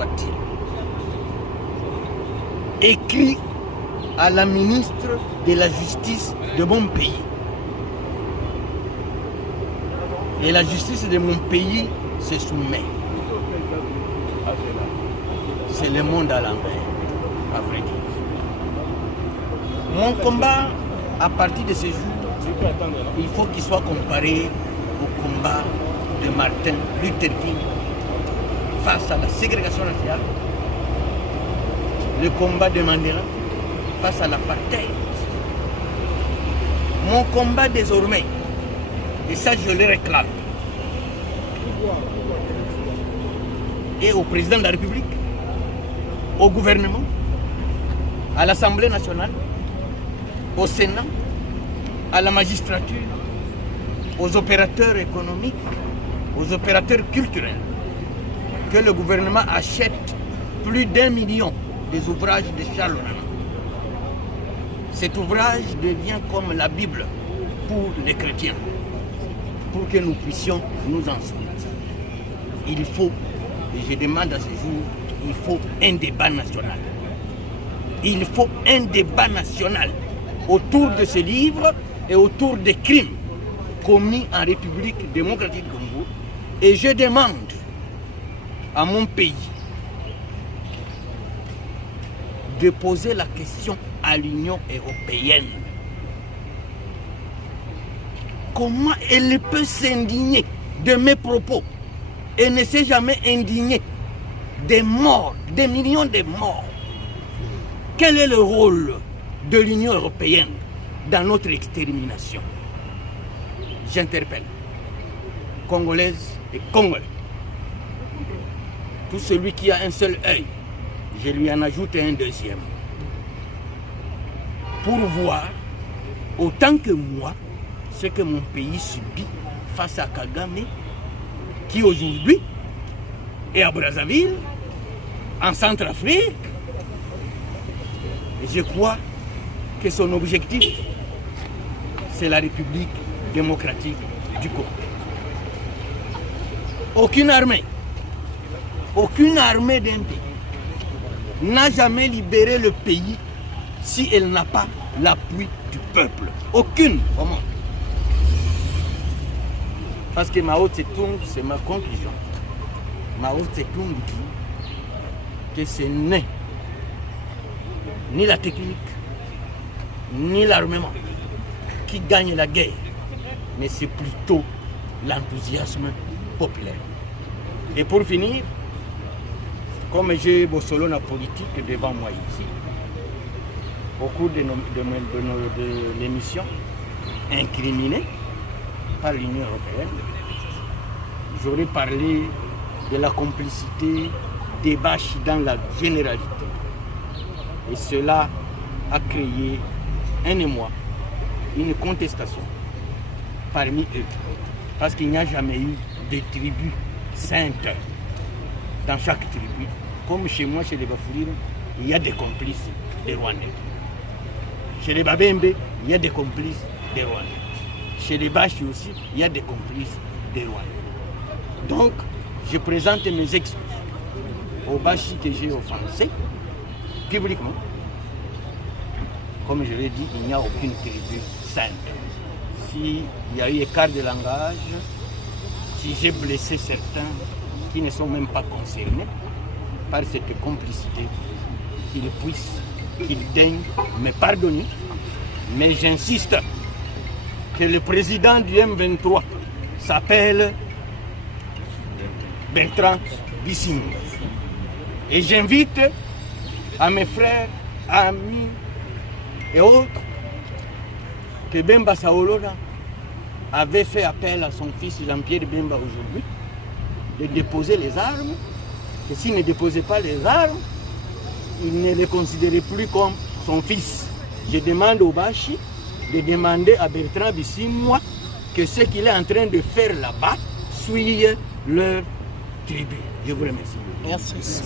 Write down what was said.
soit-il, écrit à la ministre de la Justice de mon pays. Et la justice de mon pays se soumet. C'est le monde à l'envers, à vrai dire. Mon combat, à partir de ce jour, il faut qu'il soit comparé au combat de Martin Luther King face à la ségrégation raciale, le combat de Mandela face à l'apartheid. Mon combat désormais, et ça je le réclame, et au président de la République, au gouvernement, à l'Assemblée nationale, au Sénat, à la magistrature, aux opérateurs économiques, aux opérateurs culturels, que le gouvernement achète plus d'1 million des ouvrages de Charles Onana. Cet ouvrage devient comme la Bible pour les chrétiens, pour que nous puissions nous en souvenir. Il faut, et je demande à ce jour, il faut un débat national. Il faut un débat national autour de ce livre et autour des crimes commis en République démocratique du Congo. Et je demande à mon pays de poser la question à l'Union européenne. Comment elle peut s'indigner de mes propos et ne s'est jamais indignée des morts, des millions de morts? Quel est le rôle de l'Union européenne dans notre extermination? J'interpelle Congolaises et Congolais. Tout celui qui a un seul œil, je lui en ajoute un deuxième. Pour voir, autant que moi, ce que mon pays subit face à Kagame, qui aujourd'hui est à Brazzaville, en Centrafrique. Et je crois que son objectif, c'est la République démocratique du Congo. Aucune armée d'un pays n'a jamais libéré le pays si elle n'a pas l'appui du peuple. Aucune au monde. Parce que Mao Tse-tung, c'est ma conclusion. Mao Tse-tung dit que ce n'est ni la technique, ni l'armement qui gagne la guerre, mais c'est plutôt l'enthousiasme populaire. Et pour finir, comme j'ai Bossolo la politique devant moi ici, au cours de l'émission incriminée par l'Union européenne, j'aurais parlé de la complicité des Bashi dans la généralité. Et cela a créé un émoi, une contestation parmi eux. Parce qu'il n'y a jamais eu de tribus saintes dans chaque tribu. Comme chez moi, chez les Bafourir, il y a des complices des Rwandais. Chez les Babembe, il y a des complices des Rwandais. Chez les Bashi aussi, il y a des complices des Rwandais. Donc, je présente mes excuses aux Bashi que j'ai offensés, publiquement. Comme je l'ai dit, il n'y a aucune tribu sainte. S'il y a eu écart de langage, si j'ai blessé certains qui ne sont même pas concernés par cette complicité, qu'ils daignent me pardonner. Mais j'insiste que le président du M23 s'appelle Bertrand Bisimwa. Et j'invite à mes frères, amis et autres que Bemba Saolona avait fait appel à son fils Jean-Pierre Bemba aujourd'hui de déposer les armes, que s'il ne déposait pas les armes, il ne les considérait plus comme son fils. Je demande au Bashi de demander à Bertrand Bisimwa que ce qu'il est en train de faire là-bas suive leur tribu. Je vous remercie. Merci.